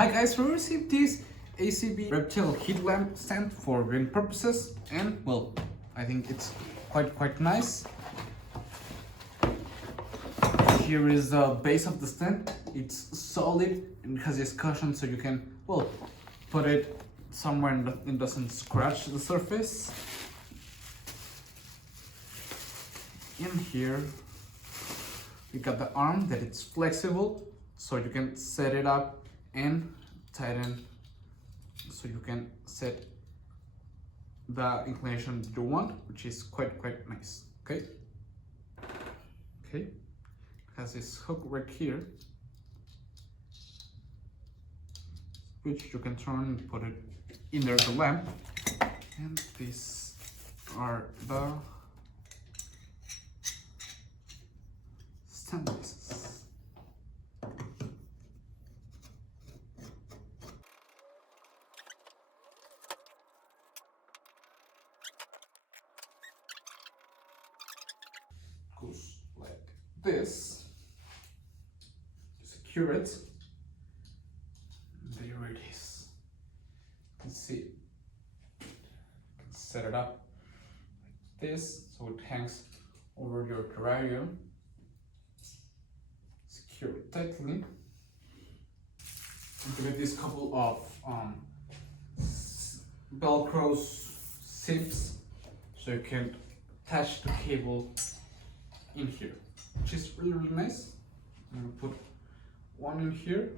Hi guys, we received this AZV Reptile heat lamp stand for viewing purposes, and well, I think it's quite nice. Here is the base of the stand. It's solid and has this cushion, so you can put it somewhere and it doesn't scratch the surface. In here we got the arm that it's flexible, so you can set it up and tighten, so you can set the inclination that you want, which is quite nice. Okay, has this hook right here, which you can turn and put it in there, the lamp, and these are the stand bases. Goes like this. Secure it. There it is. You can see. You can set it up like this, so it hangs over your terrarium. Secure it tightly. And give it this couple of Velcro zips, so you can attach the cable in here, which is really nice. I'm gonna put one in here,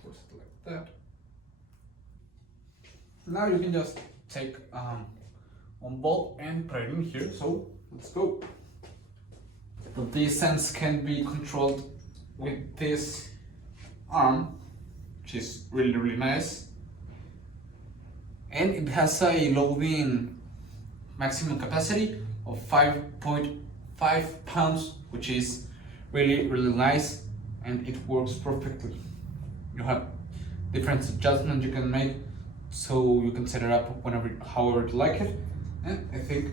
close it like that. Now you can just take one bolt and put it in here. So let's go. So these stands can be controlled with this arm, which is really nice, and it has a loading maximum capacity of 5.5 pounds, which is really nice, and it works perfectly. You have different adjustments you can make, so you can set it up however you like it, and I think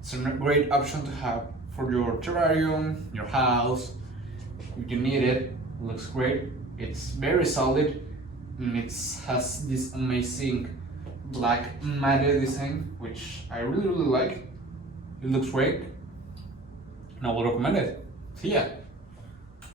it's a great option to have for your terrarium, your house. If you need it, it looks great. It's very solid, and it has this amazing black matte design, which I really like. It looks great, and I will recommend it. See ya.